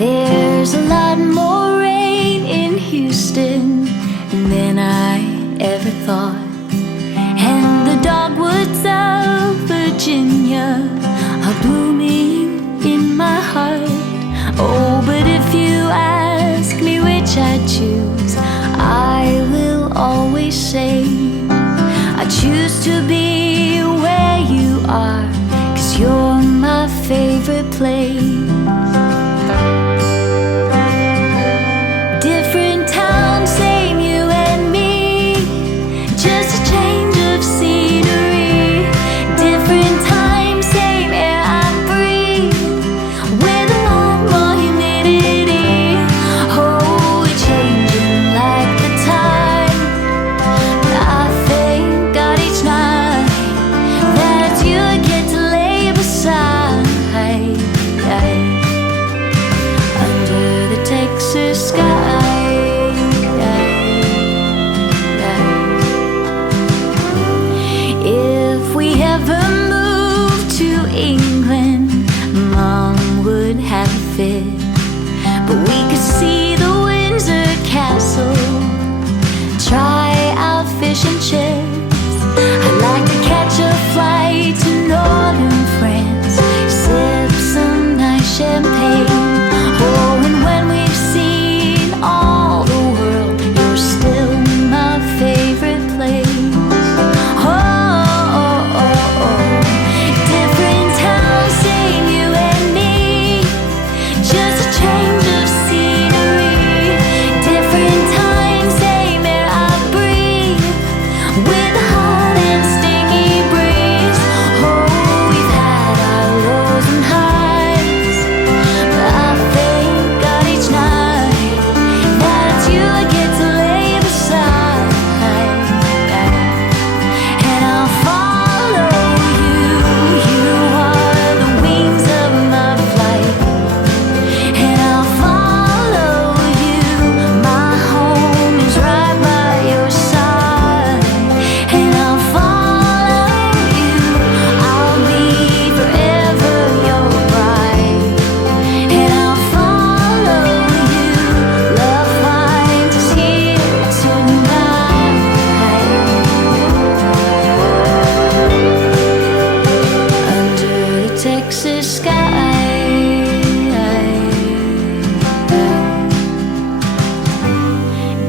There's a lot more rain in Houston than I ever thought, and the dogwoods of Virginia are blooming in my heart. Oh, but if you ask me which I'd choose, I will always say I choose to be where you are, 'cause you're my favorite place. If we ever moved to England, Mom would have a fit, but we could see the Windsor Castle, try out fish and chips. I'd like to catch a flight to northern France, sip some nice champagne. Oh, and when we've seen all the world, you're still my favorite place. Texas sky,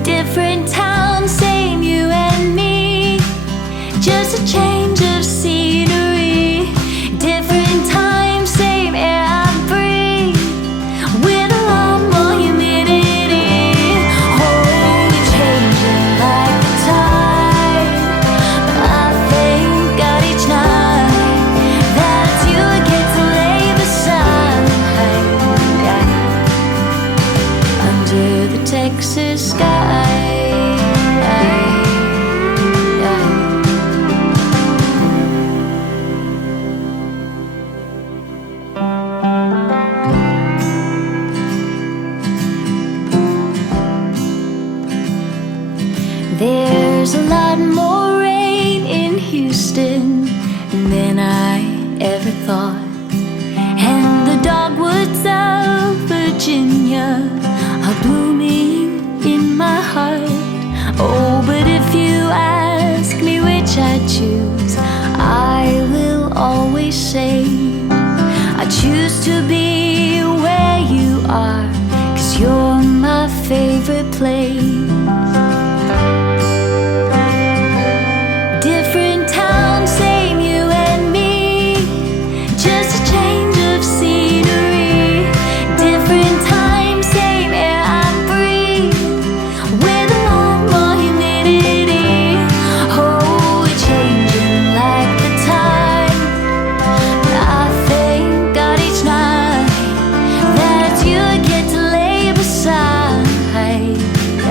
different town, same you and me, just a change of scenery. Different time, same air I breathe, with a lot more humidity. Oh, you're changing like the tide, but I thank God each night that you get to lay beside under the Texas sky. There's a lot more rain in Houston than I ever thought, and the dogwoods of Virginia are blooming in my heart. Oh, but if you ask me which I'd choose, I will always say I choose to be where you are, 'cause you're my favorite place.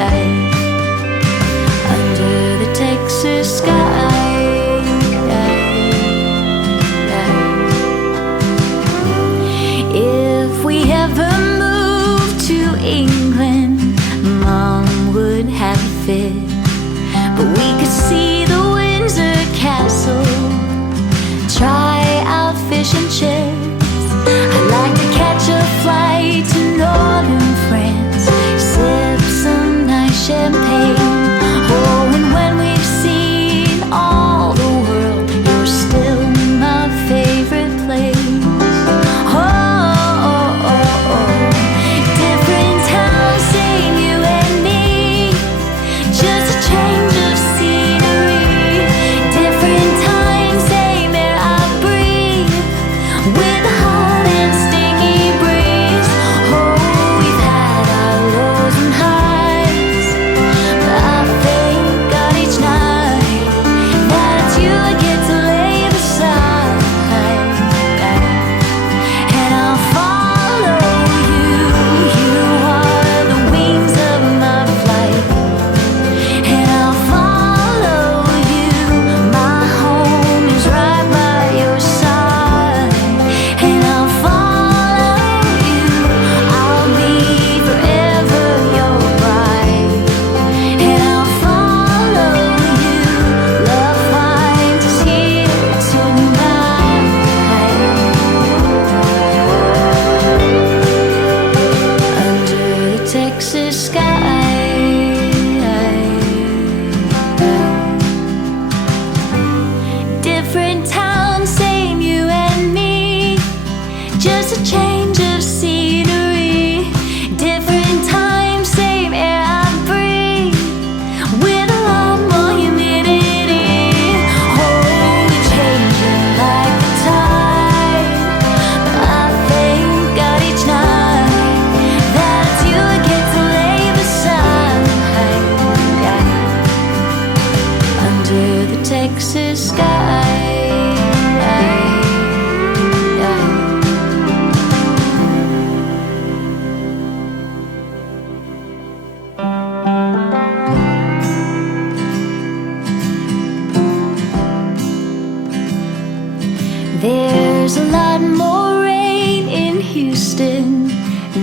I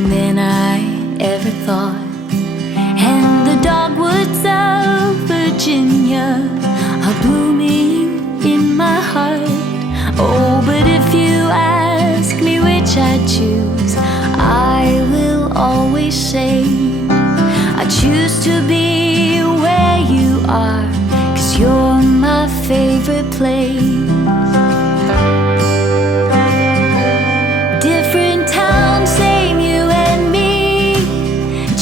than I ever thought. And the dogwoods of Virginia are blooming in my heart. Oh, but if you ask me which I'd choose, I will always say I choose to be where you are, 'cause you're my favorite place. Different town, same you and me,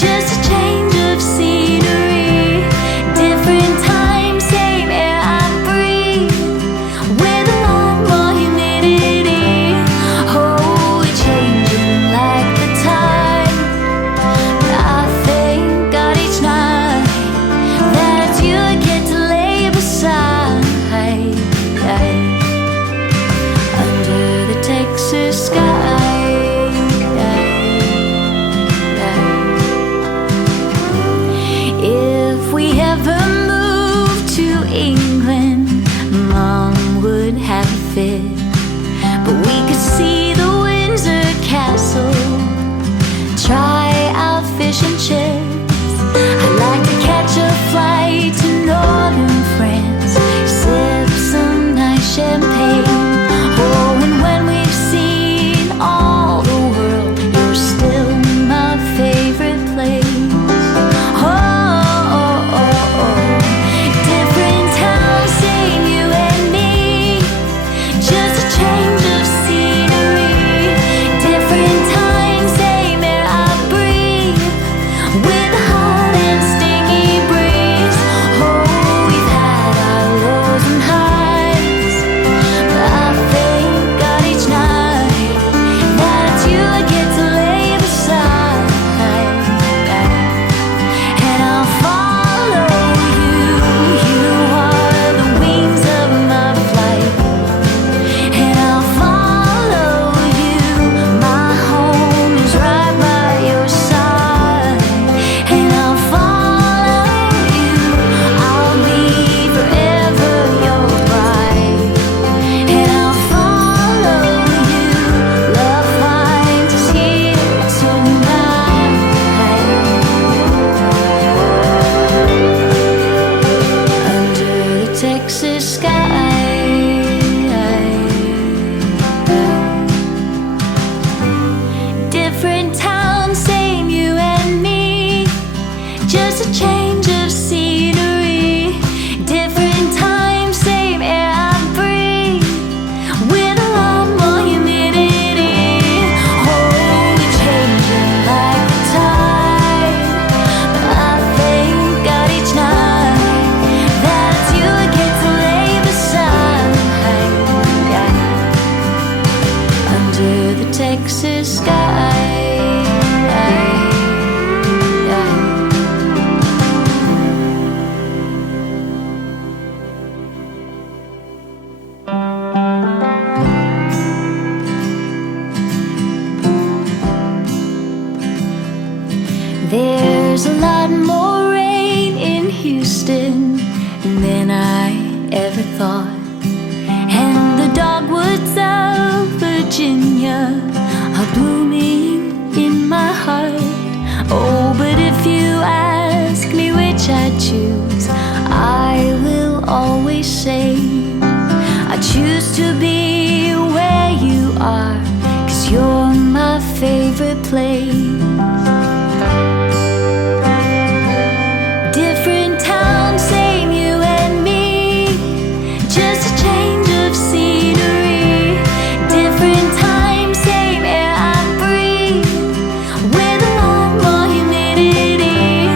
just a change of scenery. Different time, same air I breathe, with a lot more humidity. Oh, we're changing like the tide, but I thank God each night that it's you I get to lay beside. Under the Texas sky. If we ever moved to England, Mom would have a fit, but we could see the Windsor Castle, try out fish and chips. I'd like to catch a flight to northern France, sip some nice champagne. Oh, and when we've seen all the world, you're still my favorite place. Different town, same you and me, just a change of scenery. Different time, same air I breathe, with a hot and sticky breeze. Oh, we've had our lows and highs, but I thank God each night that it's you I get to lay beside. And I'll follow you, you are the wings of my flight. And I'll follow you, my home is right by your side. And I'll follow you, I'll be forever your bride. And I'll follow you, love finds us here tonight. Under the Texas sky. Different town, same you and me, just a change of scenery. Different time, same air I breathe, with a lot more humidity. Oh, we're changing like the tide, but I thank God each night that it's you I get to lay beside. Under the Texas sky. There's a lot more rain in Houston than I ever thought. And the dogwoods of Virginia are blooming in my heart. Oh, but if you ask me which I'd choose, I will always say I choose to be where you are, 'cause you're my favorite place. Different town, same you and me, just a change of scenery. Different time, same air I breathe, with a lot more humidity.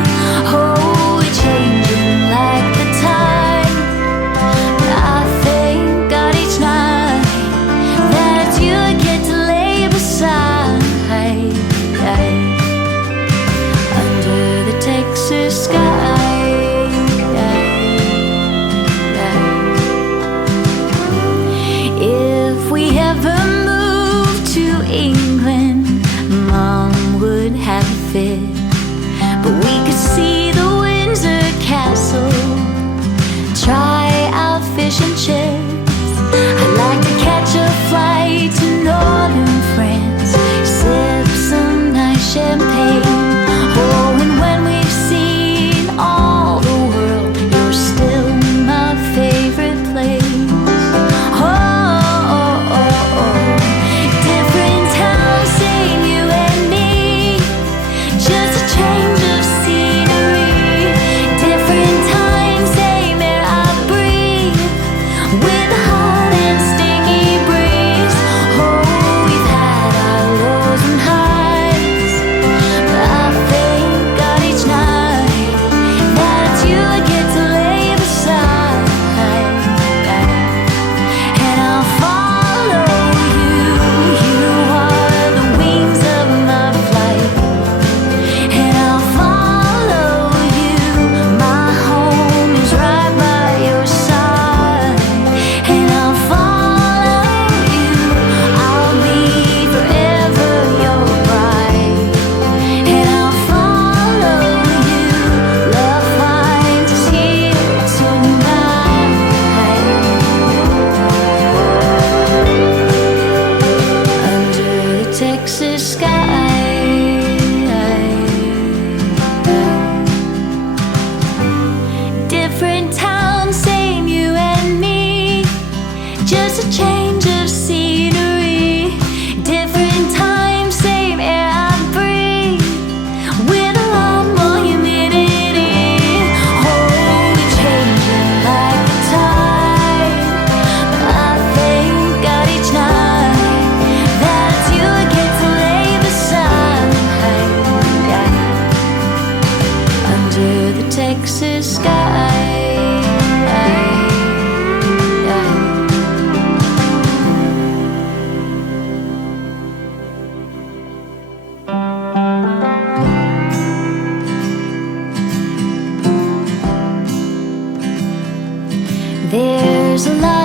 Oh, we're changing like the tide, but I thank God each night that it's you I get to lay beside.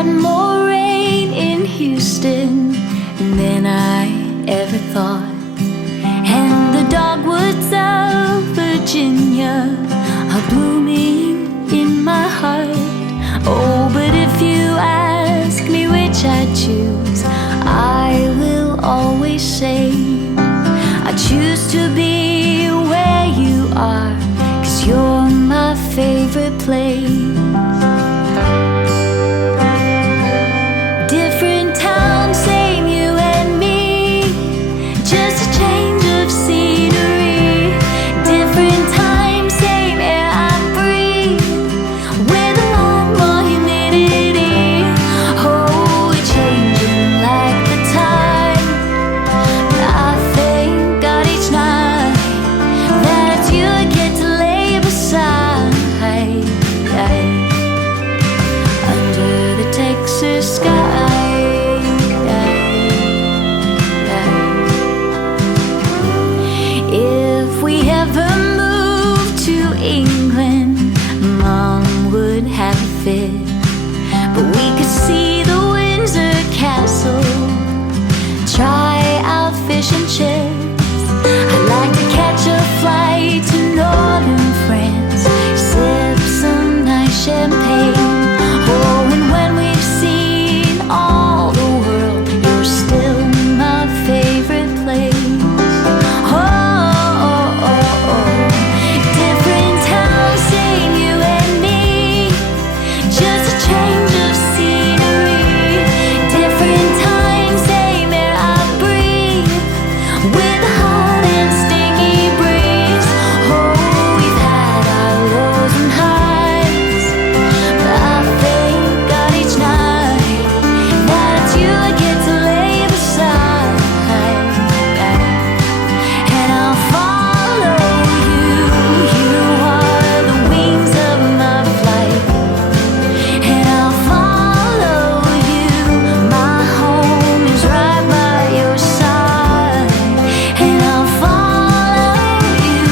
lot more rain in Houston than I ever thought, and the dogwoods of Virginia are blooming in my heart. Oh, but if you ask me which I choose, I will always say I choose to be where you are, 'cause you're my favorite place. Different town, same you and me, just a change of scenery. Different time, same air I breathe, with a lot more humidity. Oh, we're changing like the tide, but I thank God each night that it's you I get to lay beside, under the Texas sky. If we ever moved to England, Mom would have a fit, but we could see the Windsor Castle, try out fish and chips. I'd like to catch a flight to northern France, sip some nice champagne. Oh, and when we've seen all the world, you're still my favorite place. Different town, same you and me, just a change of scenery. Different time, same air I breathe, with a hot and sticky breeze. Oh, we've had our lows and highs, but I thank God each night that it's you I get to lay beside, and I'll follow you. You are the wings of my flight, and I'll follow you. My home is right by your side, and I'll follow you.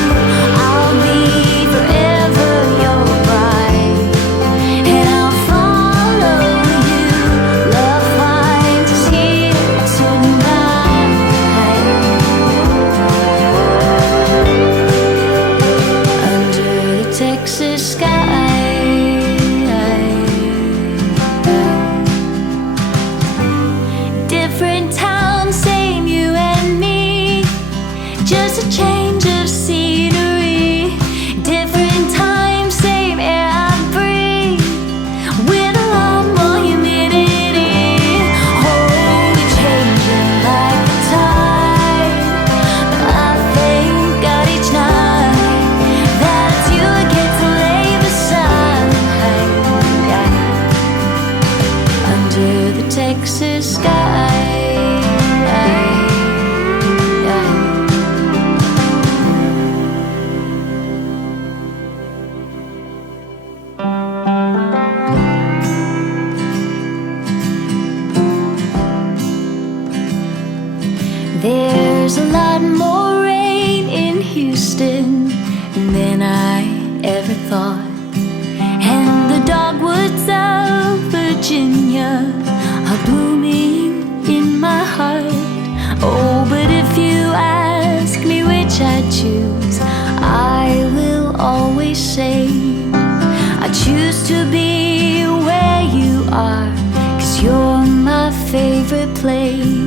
I'll be forever your bride, and I'll follow you. Love finds us here tonight, under the Texas sky. Different town, same you and me, just a change of scenery. Different time, same air I breathe, with a lot more humidity. Oh, we're changing like the tide, but I thank God each night that it's you I get to lay beside, under the Texas sky. There's a lot more rain in Houston than I ever thought, and the dogwoods of Virginia are blooming in my heart. Oh, but if you ask me which I choose, I will always say I choose to be where you are, 'cause you're my favorite place.